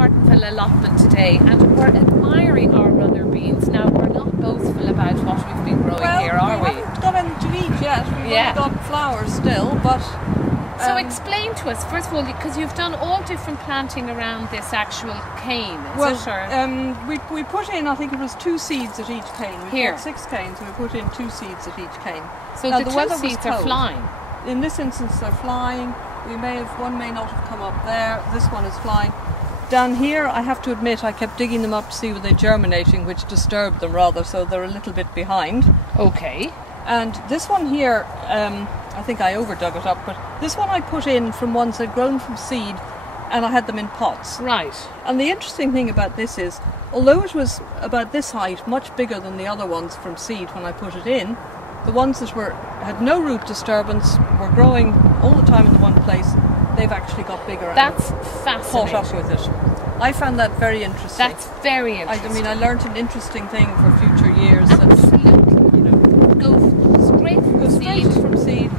Gardenville allotment today, and we're admiring our runner beans. Now, we're not boastful about what we've been growing here, are we? We haven't got any to eat yet. We've only got flowers still, but... So explain to us, first of all, because you've done all different planting around this actual cane, is it? Or? We put in, I think it was 2 seeds at each cane. We Here. got 6 canes, and we put in 2 seeds at each cane. So now, the weather 2 was seeds are cold. flying? In this instance, they're flying. One may not have come up there. This one is flying. Down here, I have to admit, I kept digging them up to see were they germinating, which disturbed them rather, so they're a little bit behind. Okay. And this one here, I think I overdug it up, but this one I put in from ones that had grown from seed, and I had them in pots. Right. And the interesting thing about this is, although it was about this height, much bigger than the other ones from seed when I put it in, the ones that had no root disturbance, were growing all the time in the one place, they've actually got bigger. That's and fascinating. caught up with it. I found that very interesting. That's very interesting. I mean, I learned an interesting thing for future years. Absolutely. That, you know, Go straight from seed.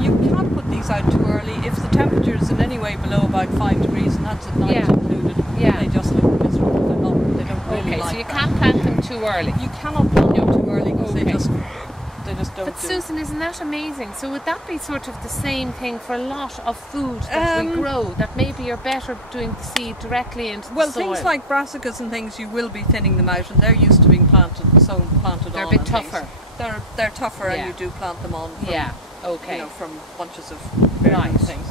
You can't put these out too early. If the temperature is in any way below about 5 degrees, and that's at night included, they just look miserable. They don't really like so you can't plant them too early. You cannot plant them too early because they just don't. But Susan, isn't that amazing? So would that be sort of the same thing for a lot of food that we grow, that maybe you're better doing the seed directly into the soil? Well, things like brassicas and things, you will be thinning them out, and they're used to being planted on. They're a bit tougher. They're tougher, and you do plant them on from, you know, from bunches of various things.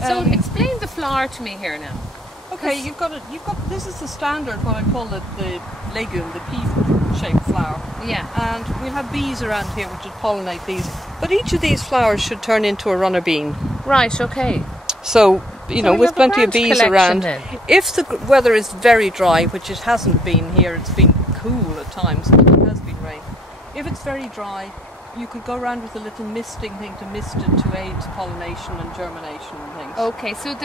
So explain the flower to me here now. Okay, you've got this is the standard, what I call the legume, the pea-shaped flower. Yeah. And we'll have bees around here which would pollinate these. But each of these flowers should turn into a runner bean. Right, okay. So, you know, with plenty of bees around. Then. If the weather is very dry, which it hasn't been here, it's been cool at times, but there has been rain. If it's very dry, you could go around with a little misting thing to mist it to aid pollination and germination and things. Okay, so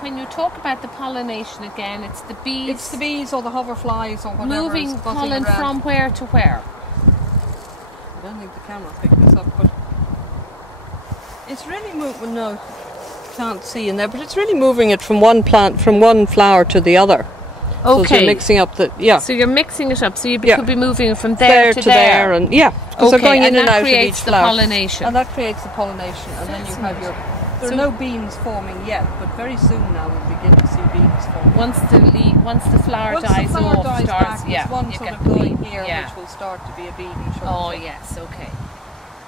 when you talk about the pollination again, it's the bees... It's the bees or the hoverflies or whatever. Moving pollen from where to where? I don't think the camera picked this up, but it's really moving. No, can't see in there, but it's really moving it from one flower to the other. Okay. So you're mixing up So you're mixing it up. So you could be moving it from there to there, and because they're going in and out of each flower. Pollination. And that creates the pollination, and then you have your. There are no beans forming yet, but very soon now we'll begin to see beans forming. Once the flower dies off, starts. There's one sort of going here, which will start to be a bean shortly. Oh yes, okay.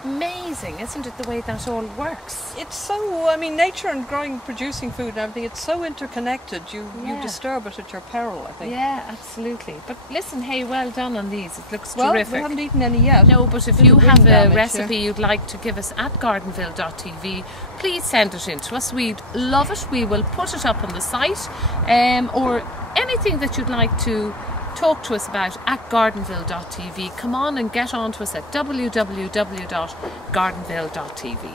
Amazing, isn't it, the way that all works? It's so, I mean, nature and producing food and everything, it's so interconnected, you disturb it at your peril, I think. Yeah, absolutely. But listen, hey, well done on these, it looks terrific. Well, we haven't eaten any yet. No, but if you have a recipe you'd like to give us at gardenville.tv, please send it in to us. We'd love it. We will put it up on the site, or anything that you'd like to talk to us about at gardenville.tv. Come on and get on to us at www.gardenville.tv.